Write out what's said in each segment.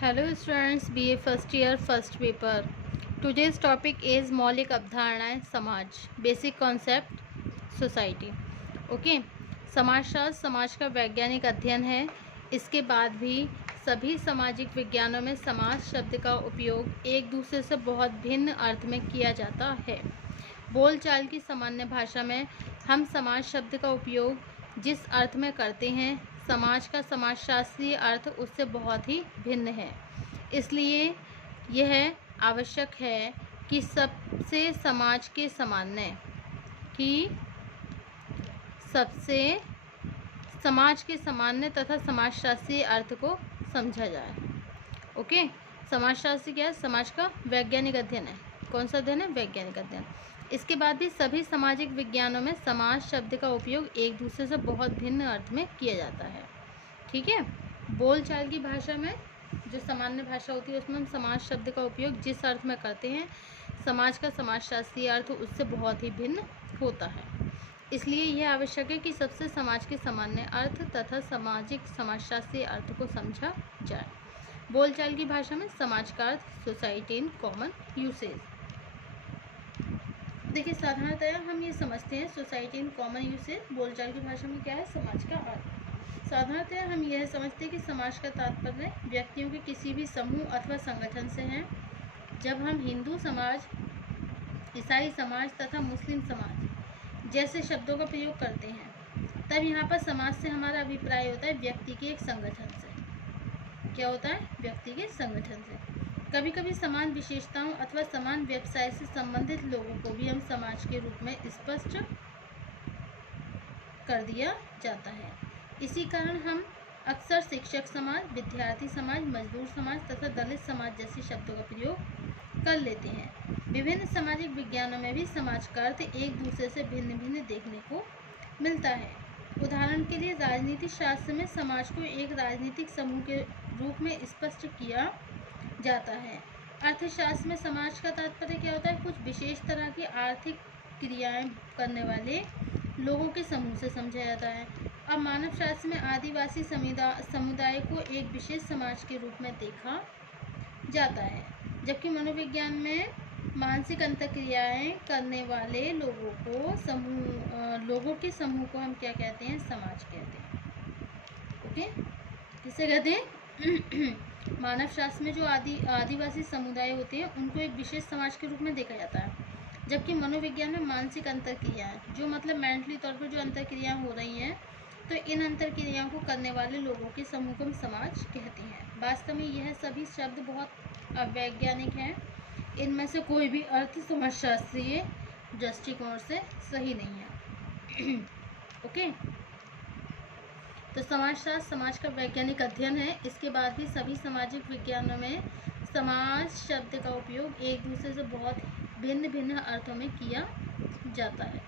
Hello students, BA first year first paper. Today's topic is मौलिक अवधारणाएं समाज, basic concept society. Okay, समाजशास्त्र समाज का वैज्ञानिक अध्ययन है. इसके बाद भी सभी सामाजिक विज्ञानों में समाज शब्द का उपयोग एक दूसरे से बहुत भिन्न अर्थ में किया जाता है. बोलचाल की सामान्य भाषा में हम समाज शब्द का उपयोग जिस अर्थ में करते हैं, समाज का समाजशास्त्रीय अर्थ उससे बहुत ही भिन्न है. इसलिए यह आवश्यक है कि सबसे समाज के सामान्य तथा समाजशास्त्रीय अर्थ को समझा जाए. ओके, समाजशास्त्र क्या है? समाज का वैज्ञानिक अध्ययन है. कौन सा अध्ययन है? वैज्ञानिक अध्ययन. इसके बाद भी सभी सामाजिक विज्ञानों में समाज शब्द का उपयोग एक दूसरे से बहुत भिन्न अर्थ में किया जाता है. ठीक है, बोलचाल की भाषा में जो सामान्य भाषा होती है उसमें हम समाज शब्द का उपयोग जिस अर्थ में करते हैं, समाज का समाजशास्त्रीय अर्थ उससे बहुत ही भिन्न होता है. इसलिए यह आवश्यक है कि सबसे समाज के सामान्य अर्थ तथा सामाजिक समाजशास्त्रीय अर्थ को समझा जाए. बोलचाल की भाषा में समाज का अर्थ सोसाइटी इन कॉमन यूसेज. देखिए, साधारणतया हम ये समझते हैं सोसाइटी इन कॉमन यूसेज बोलचाल की भाषा में क्या है? समाज का अर्थ. साधारणतया हम यह समझते हैं कि समाज का तात्पर्य व्यक्तियों के किसी भी समूह अथवा संगठन से है. जब हम हिंदू समाज, ईसाई समाज तथा मुस्लिम समाज जैसे शब्दों का प्रयोग करते हैं, तब यहाँ पर समाज से हमारा अभिप्राय होता है व्यक्ति के एक संगठन से. क्या होता है? व्यक्ति के संगठन से. कभी कभी समान विशेषताओं अथवा समान व्यवसाय से संबंधित लोगों को भी हम समाज के रूप में स्पष्ट कर दिया जाता है. इसी कारण हम अक्सर शिक्षक समाज, विद्यार्थी समाज, मजदूर समाज तथा दलित समाज जैसे शब्दों का प्रयोग कर लेते हैं. विभिन्न सामाजिक विज्ञानों में भी समाज का अर्थ एक दूसरे से भिन्न भिन्न देखने को मिलता है. उदाहरण के लिए राजनीति शास्त्र में समाज को एक राजनीतिक समूह के रूप में स्पष्ट किया जाता है. अर्थशास्त्र में समाज का तात्पर्य क्या होता है? कुछ विशेष तरह की आर्थिक क्रियाएं करने वाले लोगों के समूह से समझा जाता है. अब मानव शास्त्र में आदिवासी समुदाय को एक विशेष समाज के रूप में देखा जाता है, जबकि मनोविज्ञान में मानसिक अंतःक्रियाएं करने वाले लोगों के समूह को हम क्या कहते हैं? समाज कहते हैं. ओके, किसे कहते हैं? मानव शास्त्र में जो आदिवासी समुदाय होते हैं उनको एक विशेष समाज के रूप में देखा जाता है, जबकि मनोविज्ञान में मानसिक अंतःक्रियाएं जो मतलब मेंटली तौर पर जो अंतःक्रियाएं हो रही हैं, तो इन अंतःक्रियाओं को करने वाले लोगों के समूह को हम समाज कहते हैं. वास्तव में यह सभी शब्द बहुत अवैज्ञानिक हैं. इनमें से कोई भी अर्थ समाजशास्त्रीय दृष्टिकोण से सही नहीं है. ओके, तो समाजशास्त्र समाज का वैज्ञानिक अध्ययन है. इसके बाद भी सभी सामाजिक विज्ञानों में समाज शब्द का उपयोग एक दूसरे से बहुत भिन्न भिन्न अर्थों में किया जाता है.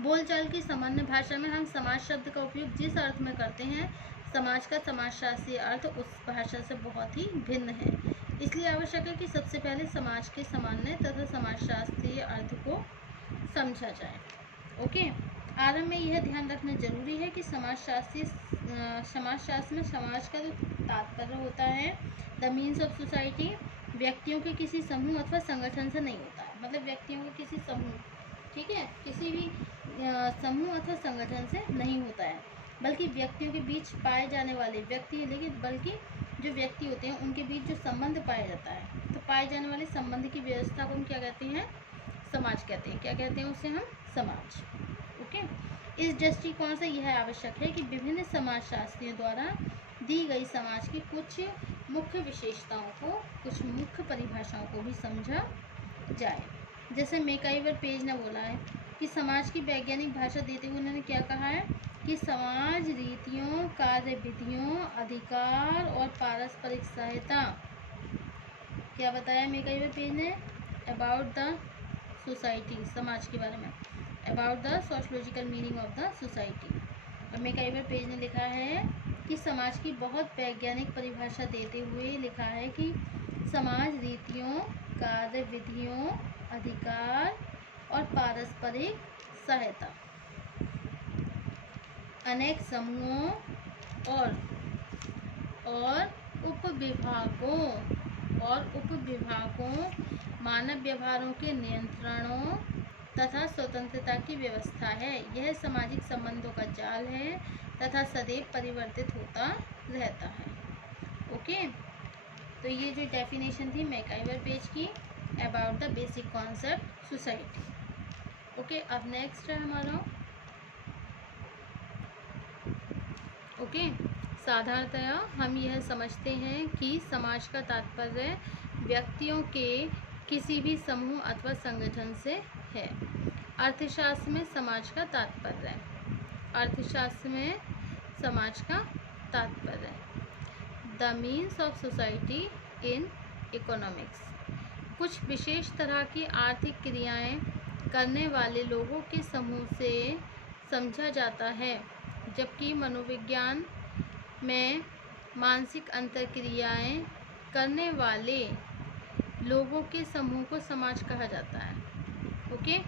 बोलचाल की सामान्य भाषा में हम समाज शब्द का उपयोग जिस अर्थ में करते हैं, समाज का समाजशास्त्रीय अर्थ उस भाषा से बहुत ही भिन्न है. इसलिए आवश्यक है कि सबसे पहले समाज के सामान्य तथा समाजशास्त्रीय अर्थ को समझा जाए. ओके, आरंभ में यह ध्यान रखना जरूरी है कि समाजशास्त्र में समाज का जो तात्पर्य होता है, द मीन्स ऑफ सोसाइटी, व्यक्तियों के किसी समूह अथवा संगठन से नहीं होता है. मतलब व्यक्तियों के किसी समूह, ठीक है, किसी भी समूह अथवा संगठन से नहीं होता है, बल्कि व्यक्तियों के बीच पाए जाने वाले बल्कि जो व्यक्ति होते हैं उनके बीच जो संबंध पाया जाता है, तो पाए जाने वाले संबंध की व्यवस्था को हम क्या कहते हैं? समाज कहते हैं. क्या कहते हैं उसे हम? समाज. ओके, इस दृष्टिकोण से यह आवश्यक है कि विभिन्न समाजशास्त्रियों द्वारा दी गई समाज की कुछ मुख्य विशेषताओं को, कुछ मुख्य परिभाषाओं को भी समझा जाए. जैसे मेकाइवर पेज ने बोला है कि समाज की वैज्ञानिक भाषा देते हुए उन्होंने क्या कहा है कि समाज रीतियों, कार्य विधियों, अधिकार और पारस्परिक सहायता. क्या बताया मेकाइवर पेज ने? अबाउट द सोसाइटी, समाज के बारे में, about the sociological meaning of the society. और मेकाइवर पेज ने लिखा है कि समाज की बहुत वैज्ञानिक परिभाषा देते हुए लिखा है कि समाज रीतियों, कार्य विधियों, अधिकार और पारस्परिक सहायता, अनेक समूहों और उपविभागों मानव व्यवहारों के नियंत्रणों तथा स्वतंत्रता की व्यवस्था है। यह सामाजिक संबंधों का जाल है तथा सदैव परिवर्तित होता रहता है। ओके, तो ये जो डेफिनेशन थी मैकाइवर पेज की about the basic concept society. Okay, अब नेक्स्ट है हमारा साधारणतया हम यह समझते हैं कि समाज का तात्पर्य व्यक्तियों के किसी भी समूह अथवा संगठन से है। अर्थशास्त्र में समाज का तात्पर्य the means of society in economics, कुछ विशेष तरह की आर्थिक क्रियाएं करने वाले लोगों के समूह से समझा जाता है, जबकि मनोविज्ञान में मानसिक अंतर्क्रियाएं करने वाले लोगों के समूह को समाज कहा जाता है। ओके,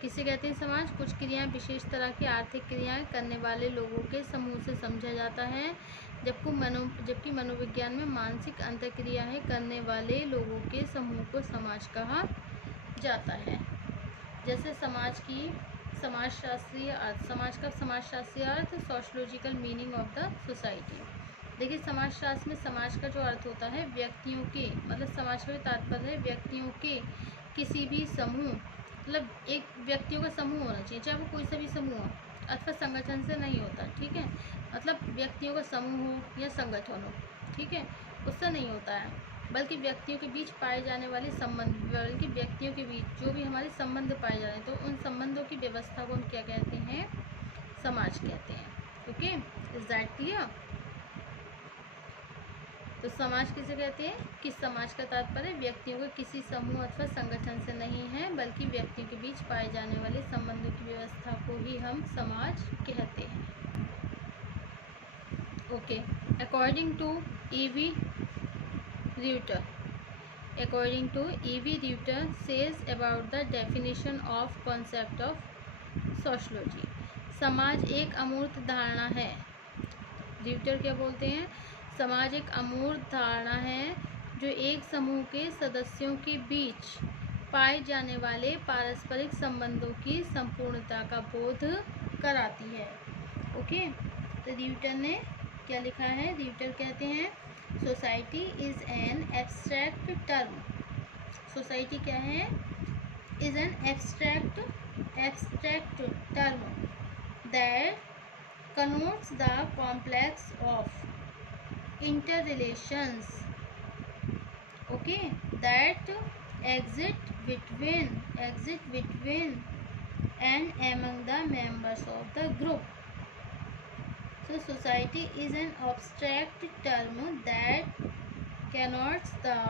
किसे कहते हैं समाज? कुछ क्रियाएं विशेष तरह की आर्थिक क्रियाएं करने वाले लोगों के समूह से समझा जाता है, जबकि मनोविज्ञान में मानसिक अंतर्क्रियाएं करने वाले लोगों के समूह को समाज कहा जाता है। जैसे समाजशास्त्रीय अर्थ, समाज का समाजशास्त्रीय अर्थ, sociological meaning of the society. देखिए, समाजशास्त्र में समाज का जो अर्थ होता है व्यक्तियों के, मतलब समाज का तात्पर्य है व्यक्तियों के किसी भी समूह, मतलब एक व्यक्तियों का समूह होना चाहिए, चाहे वो कोई सा भी समूह हो, अथवा संगठन से नहीं होता, ठीक है, मतलब व्यक्तियों का समूह हो या संगठन हो, ठीक है, उससे नहीं होता है, बल्कि व्यक्तियों के बीच पाए जाने वाले संबंध, बल्कि व्यक्तियों के बीच जो भी हमारे संबंध पाए जा रहे हैं, तो उन संबंधों की व्यवस्था को हम क्या कहते हैं? समाज कहते हैं। Okay, is that clear? तो समाज किसे कहते हैं? कि समाज का तात्पर्य व्यक्तियों के किसी समूह अथवा संगठन से नहीं है, बल्कि व्यक्तियों के बीच पाए जाने वाले संबंधों की व्यवस्था को ही हम समाज कहते हैं। Okay, according to E.V. Reuter says about the definition of concept of sociology, समाज एक अमूर्त धारणा है। र्यूटर क्या बोलते हैं? समाज एक अमूर्त धारणा है जो एक समूह के सदस्यों के बीच पाए जाने वाले पारस्परिक संबंधों की संपूर्णता का बोध कराती है। ओके, तो र्यूटर ने क्या लिखा है? र्यूटर कहते हैं society is an abstract term. Society क्या है? Is an abstract term that connotes the complex of interrelations, okay, that exist between and among the members of the group. So society is an abstract term that connotes the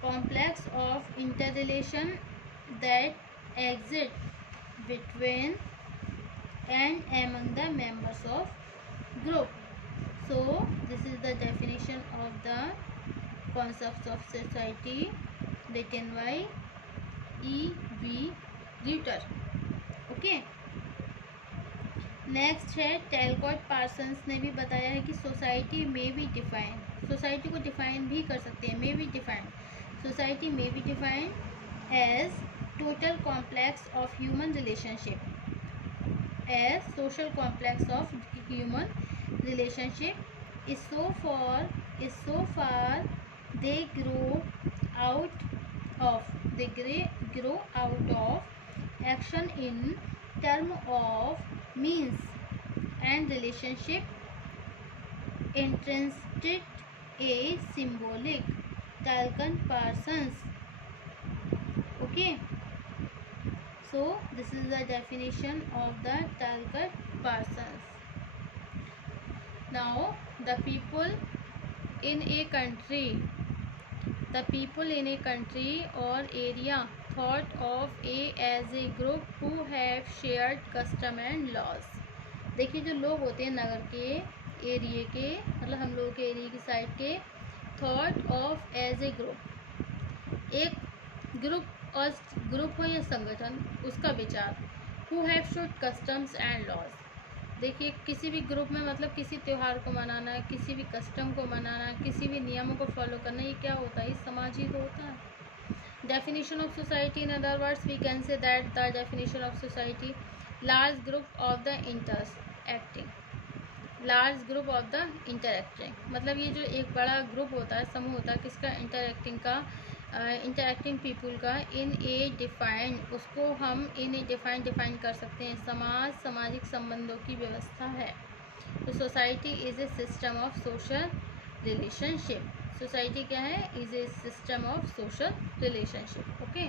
complex of interrelation that exist between and among the members of group. So this is the definition of the concepts of society written by E.V. Reuter. Okay, next है Talcott Parsons ने भी बताया है कि society में भी define, society को define भी कर सकते हैं, में भी डिफाइन, सोसाइटी में भी define as total complex of human relationship, as social complex of human relationship is so far they grow out of action in term of means and relationship intrinsic a symbolic Talcott Parsons. Okay, so this is the definition of the Talcott Parsons. Now the people in a country or area thought of as a group who have shared custom and laws. देखिए, जो लोग होते हैं नगर के, area के, मतलब हम लोग के एरिया की साइड के, thought of as a group, एक ग्रुप हो या संगठन, उसका विचार, who have showed customs and laws, देखिए किसी भी ग्रुप में मतलब किसी त्यौहार को मनाना, किसी भी कस्टम को मनाना, किसी भी नियमों को फॉलो करना, ये क्या होता है? ये समाज ही तो होता है। Definition of society, in other words we can say that the definition of society, large group of the interacting, large group of the interacting, मतलब ये जो एक बड़ा ग्रुप होता है, समूह होता है किसका? इंटरैक्टिंग का, इंटरैक्टिंग पीपुल का, इन ए डिफाइंड, उसको हम इन ए डिफाइन कर सकते हैं। समाज सामाजिक संबंधों की व्यवस्था है। तो society is a system of social relationship. Society क्या है? Is a system of social relationship. Okay.